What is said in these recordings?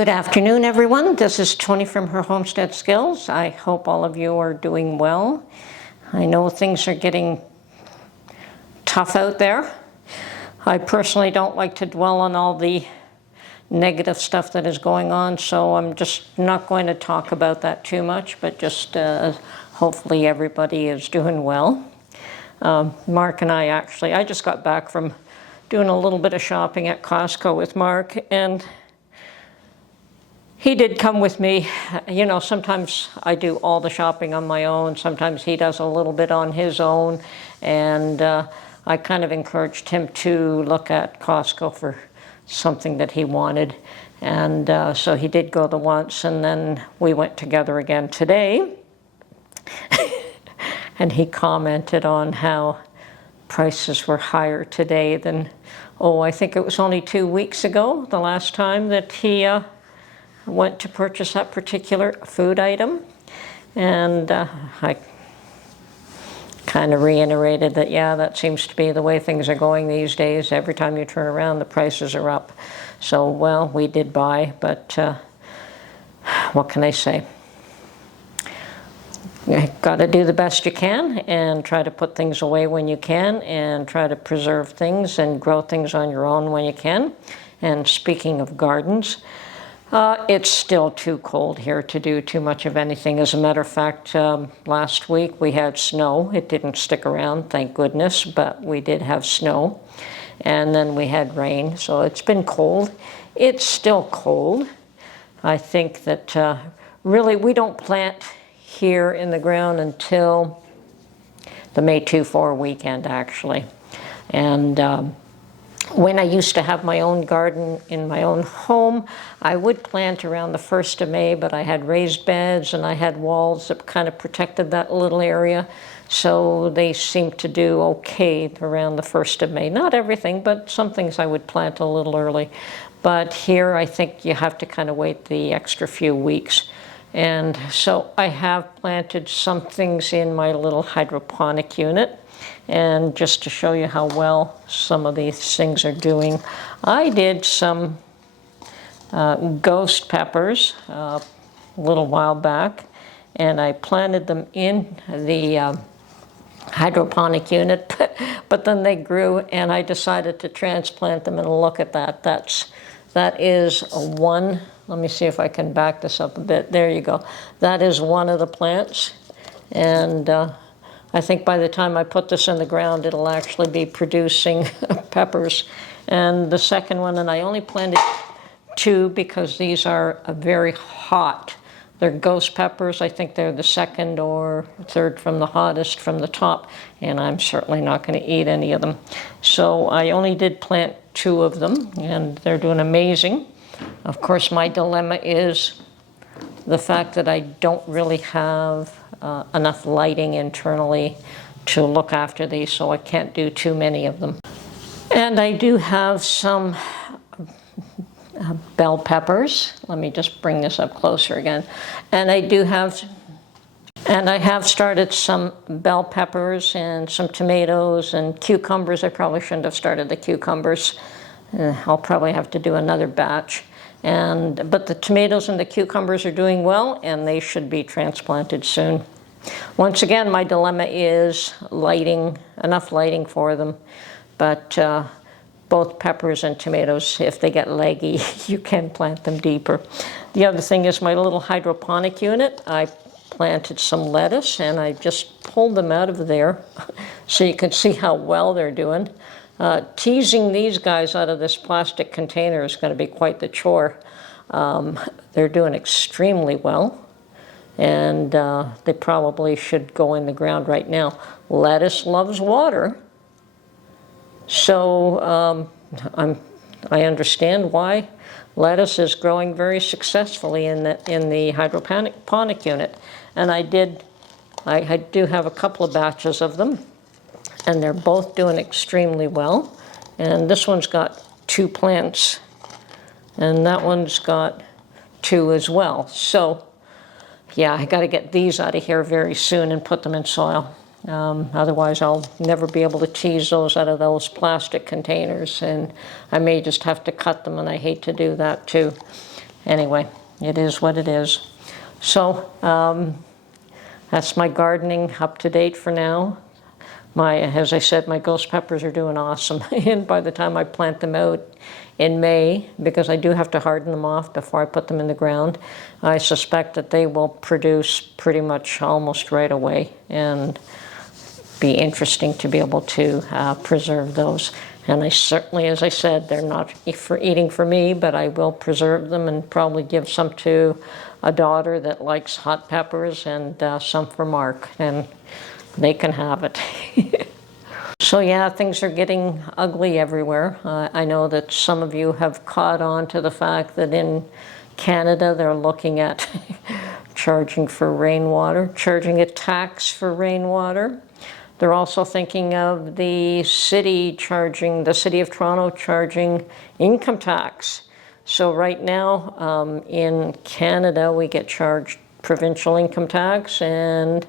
Good afternoon, everyone. This is Tony from Her Homestead Skills. I hope all of you are doing well. I know things are getting tough out there. I personally don't like to dwell on all the negative stuff that is going on, so I'm just not going to talk about that too much, but just hopefully everybody is doing well. Mark and I just got back from doing a little bit of shopping at Costco with Mark, and he did come with me. You know, sometimes I do all the shopping on my own. Sometimes he does a little bit on his own. And I kind of encouraged him to look at Costco for something that he wanted. And so he did go the once, and then we went together again today. And he commented on how prices were higher today than, I think it was only 2 weeks ago, the last time that he went to purchase that particular food item. And I kind of reiterated that, yeah, that seems to be the way things are going these days. Every time you turn around, the prices are up. So, well, we did buy, but what can I say? You got to do the best you can and try to put things away when you can and try to preserve things and grow things on your own when you can. And speaking of gardens, it's still too cold here to do too much of anything. As a matter of fact, last week we had snow. It didn't stick around, thank goodness, but we did have snow. And then we had rain, so it's been cold. It's still cold. I think that really we don't plant here in the ground until the May 2-4 weekend, actually. And when I used to have my own garden in my own home, I would plant around the 1st of May, but I had raised beds and I had walls that kind of protected that little area. So they seemed to do okay around the 1st of May. Not everything, but some things I would plant a little early. But here I think you have to kind of wait the extra few weeks. And so I have planted some things in my little hydroponic unit. And just to show you how well some of these things are doing, I did some ghost peppers a little while back, and I planted them in the hydroponic unit, but then they grew, and I decided to transplant them, and look at that. That is one. Let me see if I can back this up a bit. There you go. That is one of the plants, and I think by the time I put this in the ground, it'll actually be producing peppers. And the second one, and I only planted 2 because these are very hot. They're ghost peppers. I think they're the 2nd or 3rd from the hottest from the top, and I'm certainly not going to eat any of them. So I only did plant 2 of them, and they're doing amazing. Of course, my dilemma is the fact that I don't really have enough lighting internally to look after these, so I can't do too many of them. And I do have some bell peppers. Let me just bring this up closer again. And I have started some bell peppers and some tomatoes and cucumbers. I probably shouldn't have started the cucumbers. I'll probably have to do another batch. But the tomatoes and the cucumbers are doing well, and they should be transplanted soon. Once again, my dilemma is lighting, enough lighting for them. But both peppers and tomatoes, if they get leggy, you can plant them deeper. The other thing is my little hydroponic unit. I planted some lettuce, and I just pulled them out of there so you can see how well they're doing. Teasing these guys out of this plastic container is going to be quite the chore. They're doing extremely well, and they probably should go in the ground right now. Lettuce loves water, so I understand why lettuce is growing very successfully in the hydroponic unit. And I do have a couple of batches of them, and they're both doing extremely well. And this one's got 2 plants, and that one's got 2 as well. So, yeah, I got to get these out of here very soon and put them in soil. Otherwise, I'll never be able to tease those out of those plastic containers, and I may just have to cut them, and I hate to do that too. anyway, it is what it is. So that's my gardening up to date for now. As I said, my ghost peppers are doing awesome. And by the time I plant them out in May, because I do have to harden them off before I put them in the ground, I suspect that they will produce pretty much almost right away, and be interesting to be able to preserve those. And I certainly, as I said, they're not for eating for me, but I will preserve them and probably give some to a daughter that likes hot peppers, and some for Mark, and they can have it. So yeah, things are getting ugly everywhere. I know that some of you have caught on to the fact that in Canada they're looking at charging for rainwater, charging a tax for rainwater. They're also thinking of the city of Toronto charging income tax. So right now in Canada we get charged provincial income tax and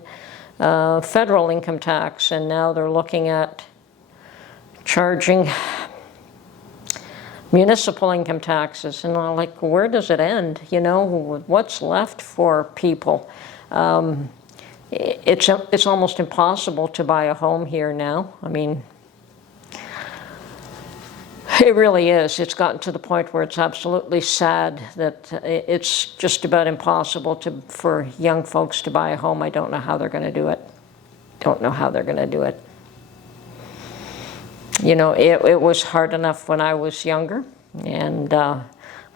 federal income tax, and now they're looking at charging municipal income taxes. And I'm like, where does it end? You know, what's left for people? It's almost impossible to buy a home here now. I mean, it really is. It's gotten to the point where it's absolutely sad that it's just about impossible for young folks to buy a home. I don't know how they're going to do it. Don't know how they're going to do it. You know, it was hard enough when I was younger, and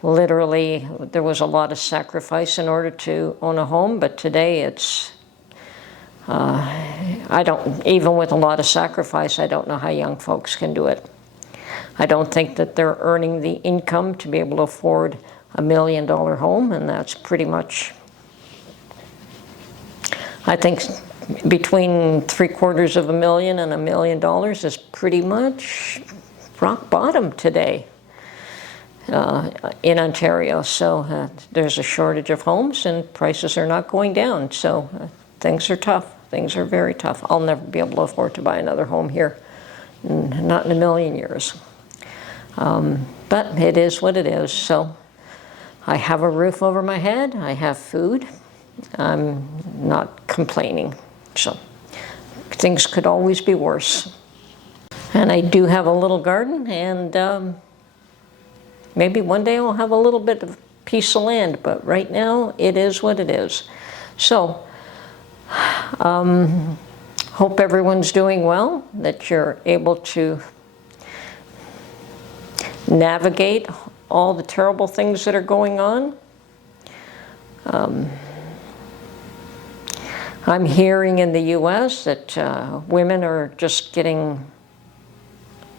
literally there was a lot of sacrifice in order to own a home, but today it's, even with a lot of sacrifice, I don't know how young folks can do it. I don't think that they're earning the income to be able to afford $1 million home, and that's pretty much, I think between $750,000 and $1 million is pretty much rock bottom today in Ontario. So there's a shortage of homes and prices are not going down. So things are tough. Things are very tough. I'll never be able to afford to buy another home here, not in a million years. But it is what it is. So I have a roof over my head. I have food. I'm not complaining. So things could always be worse. And I do have a little garden, and maybe one day I'll have a little bit of piece of land, but right now it is what it is. So hope everyone's doing well, that you're able to navigate all the terrible things that are going on. I'm hearing in the U.S. that women are just getting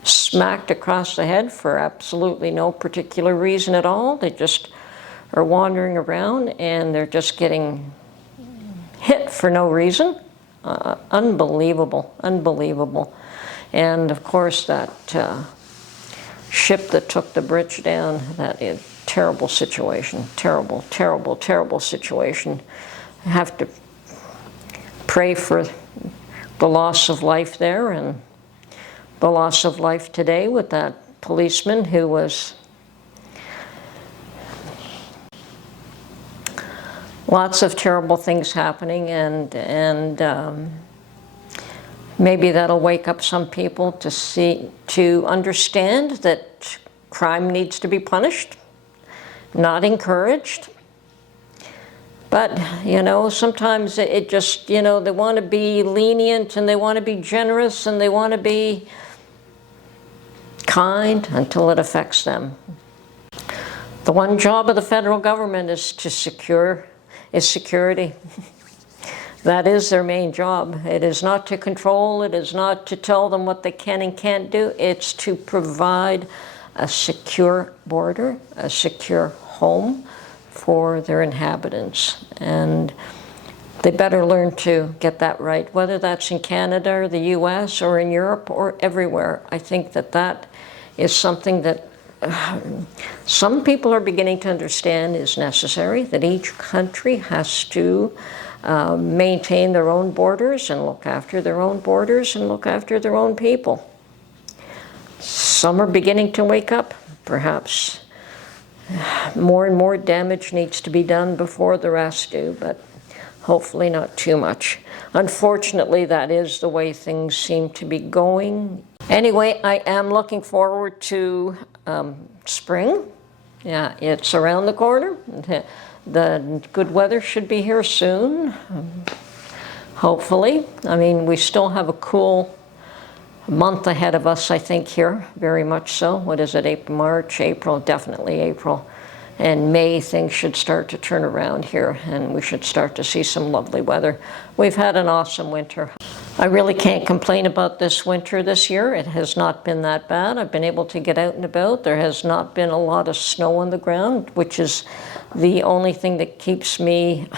smacked across the head for absolutely no particular reason at all. They just are wandering around and they're just getting hit for no reason. Unbelievable, unbelievable. And of course that ship that took the bridge down, that is a terrible situation. Terrible, terrible, terrible situation. I have to pray for the loss of life there, and the loss of life today with that policeman who was lots of terrible things happening, and maybe that'll wake up some people to understand that crime needs to be punished, not encouraged. But, you know, sometimes it just, you know, they want to be lenient and they want to be generous and they want to be kind until it affects them. The one job of the federal government is security. That is their main job. It is not to control, it is not to tell them what they can and can't do. It's to provide a secure border, a secure home for their inhabitants. And they better learn to get that right, whether that's in Canada or the US or in Europe or everywhere. I think that that is something that some people are beginning to understand is necessary, that each country has to maintain their own borders and look after their own borders and look after their own people. Some are beginning to wake up, perhaps. more and more damage needs to be done before the rest do, but hopefully not too much. Unfortunately, that is the way things seem to be going. Anyway, I am looking forward to spring. Yeah, it's around the corner. The good weather should be here soon, hopefully. I mean, we still have a cool month ahead of us, I think, here, very much so. What is it, March, April, definitely April. And May, things should start to turn around here, and we should start to see some lovely weather. We've had an awesome winter. I really can't complain about this winter this year. It has not been that bad. I've been able to get out and about. There has not been a lot of snow on the ground, which is the only thing that keeps me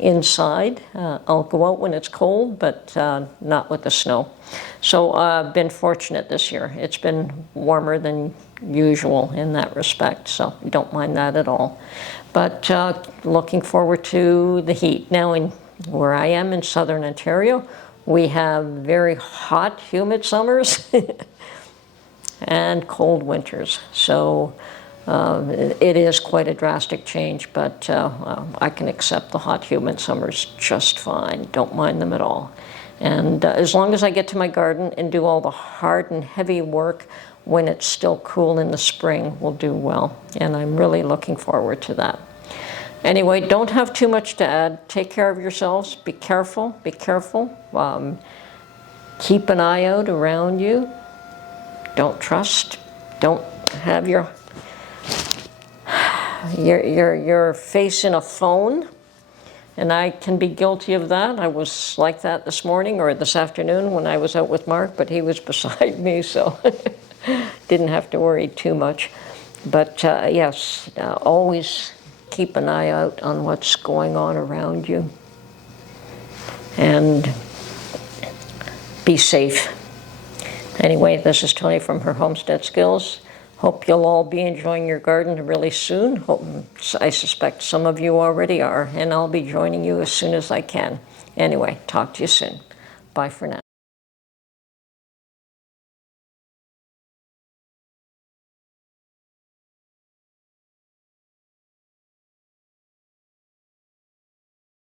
inside. I'll go out when it's cold, but not with the snow. So I've been fortunate this year. It's been warmer than usual in that respect, so don't mind that at all. But looking forward to the heat. Now, where I am in southern Ontario, we have very hot, humid summers and cold winters. So it is quite a drastic change, but I can accept the hot, humid summers just fine. Don't mind them at all. And as long as I get to my garden and do all the hard and heavy work when it's still cool in the spring, we'll do well. And I'm really looking forward to that. Anyway, don't have too much to add. Take care of yourselves. Be careful. Be careful. Keep an eye out around you. Don't trust. Don't have your face in a phone. And I can be guilty of that. I was like that this morning or this afternoon when I was out with Mark, but he was beside me, so didn't have to worry too much. But yes, always keep an eye out on what's going on around you. And be safe. Anyway, this is Tony from Her Homestead Skills. Hope you'll all be enjoying your garden really soon. I suspect some of you already are, and I'll be joining you as soon as I can. Anyway, talk to you soon. Bye for now.